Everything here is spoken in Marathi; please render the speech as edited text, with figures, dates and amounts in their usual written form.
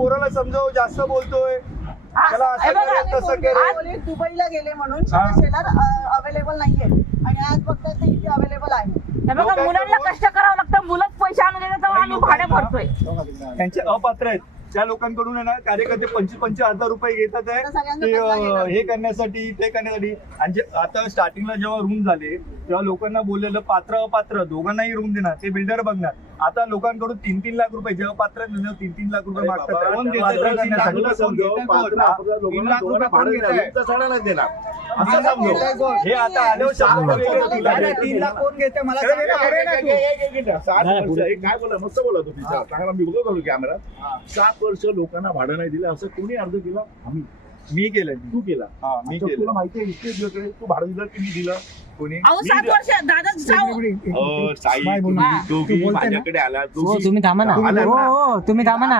पोराला समजाव, जास्त बोलतोय त्याला असं करेल तसं करेल. दुबईला गेले म्हणून शेलर अवेलेबल नाहीये आणि आज फक्त ते इथे अवेलेबल आहे. हे बघा, मुलांना कष्ट करावं लागतं, मुलंच पैसे आणून देतात तेव्हा आम्ही भाडे भरतोय. त्यांचे अपात्र आहेत. त्या लोकांकडून आहे ना कार्यकर्ते 25,000 रुपये घेतात आहे हे करण्यासाठी ते करण्यासाठी. आणि आता स्टार्टिंगला जेव्हा रूम झाले तेव्हा लोकांना बोललेलं पात्र अपात्र दोघांनाही रूम देणार, ते बिल्डर बघणार. आता लोकांकडून 3-3 लाख रुपये जेव्हा पात्र 3-3 लाख रुपये मागतात. हे आता आल्यावर 3 लाख कोण घेते मला काय बोला मस्त बोला तुम्ही चांगला मी बघत होतो कॅमेरा. 7 वर्ष लोकांना भाडं नाही दिलं असं कोणी अर्ज केला? आम्ही. मी केलं. तू केला? मी केलं. तुला माहिती आहे इतके तू भाडं दिलं की मी दिलं? कोणी? अहो 7 वर्ष दादा साई तू माझ्याकडे आला तुम्ही थांबा ना. तुम्ही थांबा ना.